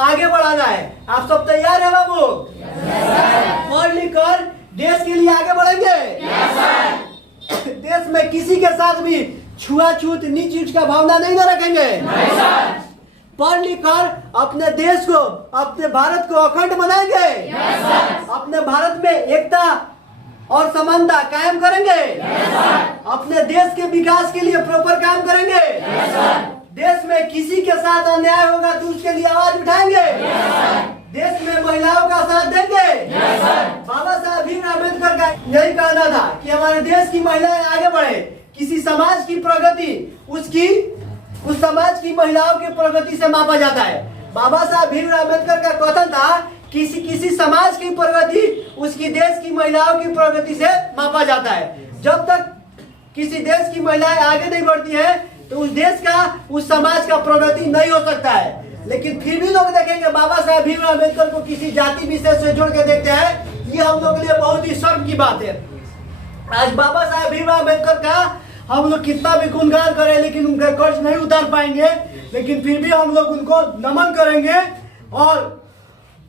आगे बढ़ाना है। आप सब तैयार है बाबू? पढ़ लिख कर देश के लिए आगे बढ़ेंगे। देश में किसी के साथ भी छुआछूत नीच नीच का भावना नहीं न रखेंगे। पढ़ लिख कर अपने देश को, अपने भारत को अखंड बनाएंगे। अपने भारत में एकता और समानता कायम करेंगे। अपने देश के विकास के लिए प्रॉपर काम करेंगे। देश में किसी के साथ अन्याय होगा तो उसके लिए आवाज उठाएंगे। देश में महिलाओं का साथ देंगे। बाबा साहब भीमराव अम्बेडकर का यही कहना था कि हमारे देश की महिलाएं आगे बढ़े। किसी समाज की प्रगति उस समाज की महिलाओं की प्रगति से मापा जाता है। बाबा साहब भीमराव अम्बेडकर का कथन था किसी समाज की प्रगति उसकी देश की महिलाओं की प्रगति से मापा जाता है। जब तक किसी देश की महिलाएं आगे नहीं बढ़ती है तो उस देश का, उस समाज का प्रगति नहीं हो सकता है। लेकिन फिर भी लोग देखेंगे बाबा साहब भीमराव अम्बेडकर को किसी जाति विशेष से जोड़ के देखते हैं। ये हम लोग के लिए बहुत ही शर्म की बात है। आज बाबा साहब भीमराव अम्बेडकर का हम लोग कितना भी गुणगान करें लेकिन उनका कर्ज नहीं उतार पाएंगे। लेकिन फिर भी हम लोग उनको नमन करेंगे। और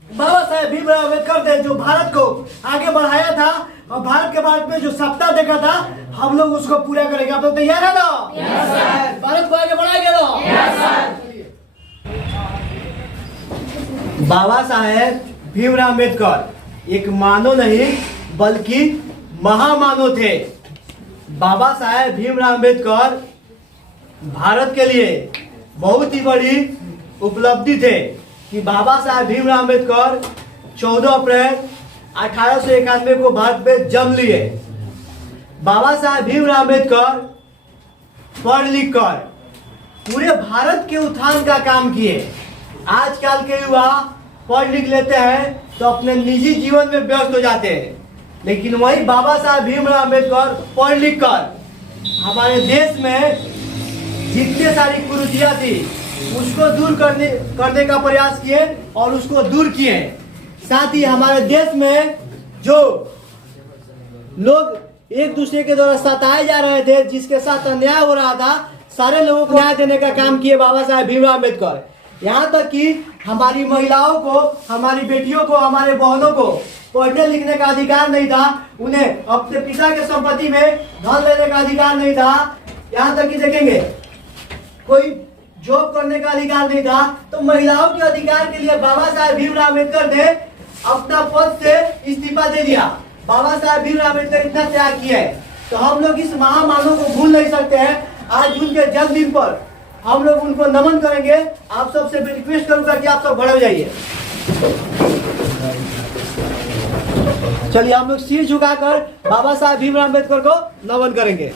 बाबा साहब भीमराव अम्बेडकर ने जो भारत को आगे बढ़ाया था और भारत के बारे में जो सपना देखा था हम लोग उसको पूरा करेंगे। आप लोग तैयार है ना? भारत को आगे बढ़ाएंगे ना? बाबा साहेब भीमराव अम्बेडकर एक मानव नहीं बल्कि महामानव थे। बाबा साहेब भीमराव अम्बेडकर भारत के लिए बहुत ही बड़ी उपलब्धि थे कि बाबा साहेब भीमराव अम्बेडकर 14 अप्रैल 1891 को भारत में जन्म लिए। बाबा साहेब भीमराव अम्बेडकर पढ़ लिख कर पूरे भारत के उत्थान का काम किए। आजकल के युवा पढ़ लिख लेते हैं तो अपने निजी जीवन में व्यस्त हो जाते हैं। लेकिन वही बाबा साहब भीमराव अम्बेडकर पढ़ लिख कर हमारे देश में जितने सारी कुरीतियां थी उसको दूर करने का प्रयास किए और उसको दूर किए। साथ ही हमारे देश में जो लोग एक दूसरे के द्वारा सताए जा रहे थे, जिसके साथ अन्याय हो रहा था, सारे लोगों को न्याय देने का काम किए बाबा साहब भीमराव अम्बेडकर। यहाँ तक कि हमारी महिलाओं को, हमारी बेटियों को, हमारे बहनों को पढ़ने लिखने का अधिकार नहीं था। उन्हें अपने पिता के संपत्ति में धन लेने का अधिकार नहीं था। यहाँ तक कि देखेंगे कोई जॉब करने का अधिकार नहीं था। तो महिलाओं के अधिकार के लिए बाबा साहब भीमराव अम्बेडकर ने अपना पद से इस्तीफा दे दिया। बाबा साहब भीमराव अम्बेडकर इतना त्याग किया है तो हम लोग इस महामानव को भूल नहीं सकते हैं। आज उनके जन्मदिन पर हम लोग उनको नमन करेंगे। आप सबसे रिक्वेस्ट करूंगा कि आप सब खड़े हो जाइए। चलिए हम लोग सिर झुकाकर बाबा साहब भीमराव अम्बेडकर को नमन करेंगे।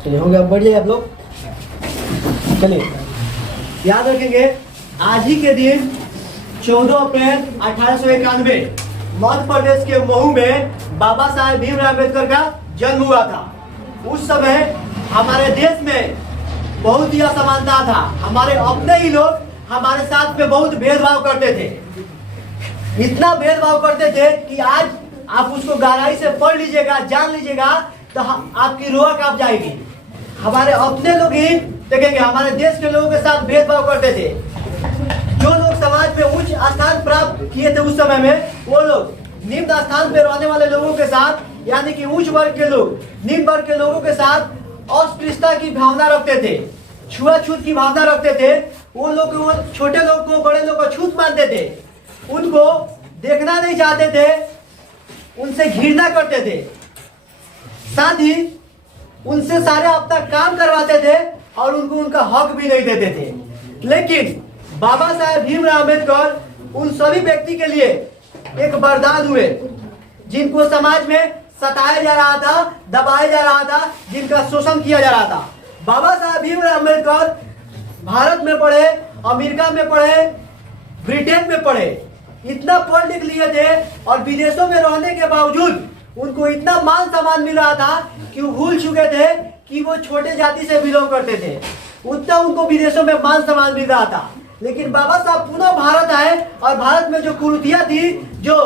चलिए हो गया, बढ़ जाइए आप लोग। चलिए याद रखेंगे आज ही के दिन 14 अप्रैल 1891 मध्य प्रदेश के महू में बाबा साहेब भीमराव अम्बेडकर का जन्म हुआ था। उस समय हमारे देश में बहुत ही असमानता था। हमारे अपने ही लोग हमारे साथ में बहुत भेदभाव करते थे। इतना भेदभाव करते थे कि आज आप उसको गहराई से पढ़ लीजिएगा, जान लीजिएगा तो आपकी रूह कांप जाएगी। हमारे अपने लोग ही देखेंगे हमारे देश के लोगों के साथ भेदभाव करते थे। जो लोग समाज में उच्च स्थान प्राप्त किए थे उस समय में, वो लोग निम्न स्थान पर रहने वाले लोगों के साथ, यानी कि उच्च वर्ग के लोग निम्न वर्ग के लोगों के साथ अस्पृश्यता की भावना रखते थे, छुआछूत की भावना रखते थे। वो लोग छोटे लोग को, बड़े लोग को छूत मानते थे, उनको देखना नहीं चाहते थे, उनसे घृणा करते थे। साथ ही उनसे सारे अपना काम करवाते थे और उनको उनका हक भी नहीं देते थे। लेकिन बाबा साहेब भीमराव अम्बेडकर उन सभी व्यक्ति के लिए एक वरदान हुए जिनको समाज में सताया जा रहा था, दबाया जा रहा था, जिनका शोषण किया जा रहा था। बाबा साहब भीमराव अम्बेडकर भारत में पढ़े, अमेरिका में पढ़े, ब्रिटेन में पढ़े, इतना पढ़ लिख लिए थे और विदेशों में रहने के बावजूद उनको इतना मान सम्मान मिल रहा था कि वो भूल चुके थे कि वो छोटे जाति से बिलोंग करते थे। उतना उनको विदेशों में मान सम्मान मिल रहा था। लेकिन बाबा साहब पुनः भारत आए और भारत में जो कुरीतियां थी, जो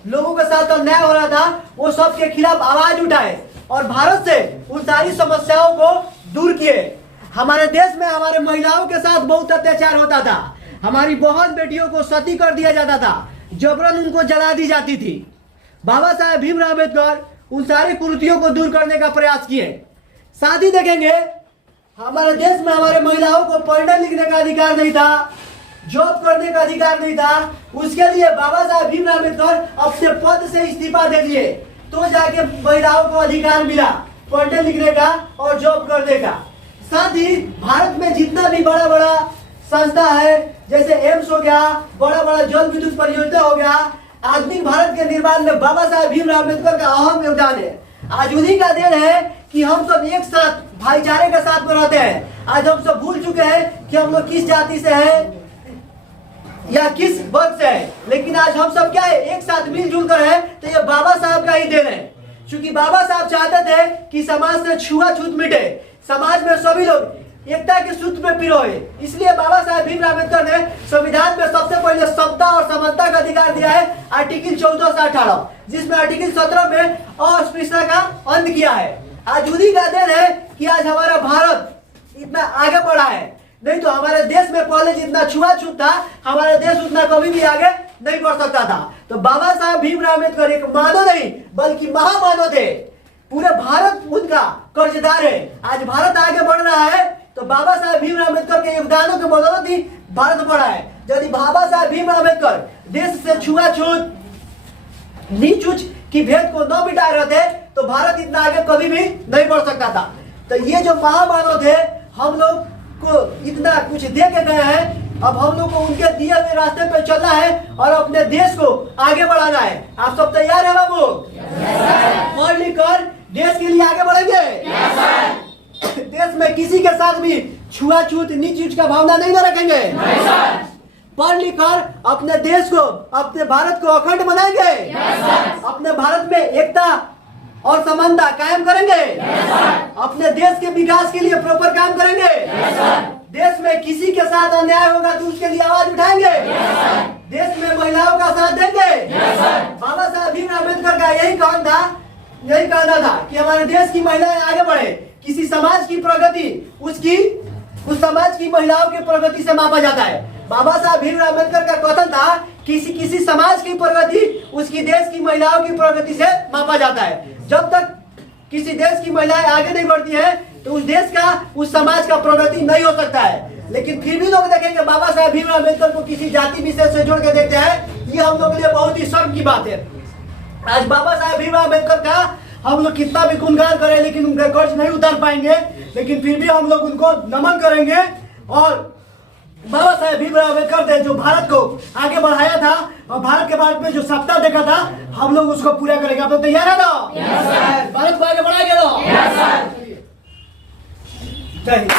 लोगों के साथ अन्याय हो रहा था, वो सब के खिलाफ आवाज उठाए और भारत से उन सारी समस्याओं को दूर किए। हमारे देश में हमारे महिलाओं के साथ बहुत अत्याचार होता था, हमारी बहुत बेटियों को सती कर दिया जाता था, जबरन उनको जला दी जाती थी। बाबा साहेब भीमराव अम्बेडकर उन सारी कुरीतियों को दूर करने का प्रयास किए। साथ ही देखेंगे, हमारे देश में हमारे महिलाओं को पढ़ने लिखने का अधिकार नहीं था, जॉब करने का अधिकार नहीं था। उसके लिए बाबा साहेब भीमराव अम्बेडकर अपने पद से इस्तीफा दे दिए, तो जाके महिलाओं को अधिकार मिला पढ़ने लिखने का और जॉब करने का। साथ ही भारत में जितना भी बड़ा बड़ा संस्था है, जैसे एम्स हो गया, बड़ा बड़ा जल विद्युत परियोजना हो गया, आधुनिक भारत के निर्माण में बाबा साहेब भीमराव अम्बेडकर का अहम योगदान है। आज उन्हीं का देन है कि हम सब एक साथ भाईचारे के साथ में रहते हैं। आज हम सब भूल चुके हैं कि हम लोग किस जाति से हैं या किस वर्ग से है, लेकिन आज हम सब क्या है, एक साथ मिलजुल कर है, तो ये बाबा साहब का ही देन है। क्योंकि बाबा साहब चाहते थे कि समाज से छुआछूत मिटे, समाज में सभी लोग एकता के सूत्र में पिरोए। इसलिए बाबा साहेब भीमराव अम्बेडकर ने संविधान में सबसे पहले समता और समानता का अधिकार दिया है, आर्टिकल 14 से 18, जिसमें आर्टिकल 17 में अस्पृश्यता का अंत किया है। आज उन्हीं का देन है कि आज हमारा भारत इतना आगे बढ़ा है। नहीं तो हमारे देश में पहले जितना छुआछूत था, हमारा देश उतना कभी भी आगे नहीं बढ़ सकता था। तो बाबा साहब भीमराव अम्बेडकर एक मानव नहीं बल्कि महामानव थे। पूरे भारत उनका कर्जदार है। आज भारत आगे बढ़ रहा है तो बाबा साहेब भीमराव अम्बेडकर के योगदानों के बदौलत ही भारत बढ़ा है। यदि बाबा साहेब भीमराव अम्बेडकर देश से छुआछूत, नीच ऊंच की भेद को न मिटाए रहते तो भारत इतना आगे कभी भी नहीं बढ़ सकता था। तो ये जो महामानव थे, हम लोग को इतना कुछ दे के गए हैं, अब हम लोग को उनके दिए हुए रास्ते पे चलना है और अपने देश को आगे बढ़ाना है। आप सब तैयार है बाबू? पढ़ लिख कर देश के लिए आगे बढ़ेंगे। देश में किसी के साथ भी छुआछूत, नीच ऊंच का भावना नहीं रखेंगे। पढ़ लिख कर अपने देश को, अपने भारत को अखंड बनाएंगे। अपने भारत में एकता और समानता कायम करेंगे। अपने देश के विकास के लिए प्रॉपर काम करेंगे। देश में किसी के साथ अन्याय होगा तो उसके लिए आवाज उठाएंगे। देश में महिलाओं का साथ देंगे। बाबा साहब भीमराव अम्बेडकर का यही कहना था कि हमारे देश की महिलाएं आगे बढ़े। किसी समाज की प्रगति उस समाज की महिलाओं की प्रगति से मापा जाता है। बाबा साहब भीमराव अम्बेडकर का कथन था, किसी समाज की प्रगति उसकी देश की महिलाओं की प्रगति से मापा जाता है। जब तक किसी देश की महिलाएं आगे नहीं बढ़ती है तो उस देश का, उस समाज का प्रगति नहीं हो सकता है। लेकिन फिर भी लोग देखेंगे बाबा साहब भीमराव अम्बेडकर को किसी जाति विशेष से जोड़ के देखते हैं, ये हम लोग के लिए बहुत ही शर्म की बात है। आज बाबा साहब भीमराव अम्बेडकर का हम लोग कितना भी गुणगान करें लेकिन उनका कर्ज नहीं उतार पाएंगे, लेकिन फिर भी हम लोग उनको नमन करेंगे। और बाबा साहेब भीमराव अम्बेडकर ने जो भारत को आगे बढ़ाया था और भारत के बारे में जो सपना देखा था, हम लोग उसको पूरा करेंगे। आप लोग तैयार है ना? भारत को आगे बढ़ाएंगे ना? जय हिंद।